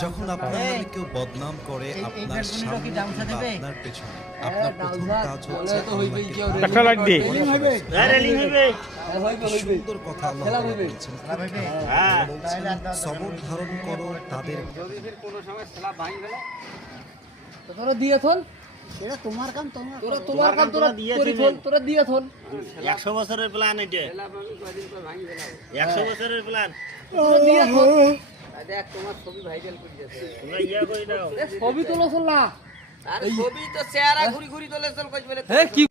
যখন আপনার নামে কেউ বদনাম করে আপনার সামনে কিংবা আপনার পেছনে, আপনার প্রথম কাজ হচ্ছে একটা লাইট দে। সুন্দর কথা আল্লাহ তাআলা বলেছেন। বলছেন, সবর ধারণ করো তাদের তোরা দিয়ে থন, সেটা তোমার কাম, তোমার কাম তোরা করি থন, তোরা দিয়ে থন। 100 বছরের প্ল্যান এটা, 100 বছরের প্ল্যান। তোরা দিয়ে থন। দেখ তোমার ছবি ভাইরাল করে দিয়েছে। তোমরা ইয়া করে দাও। ছবি তোলো চল না। আর ছবি তো চেহারা ঘুরি ঘুরি তোলে চল কই বলে। কি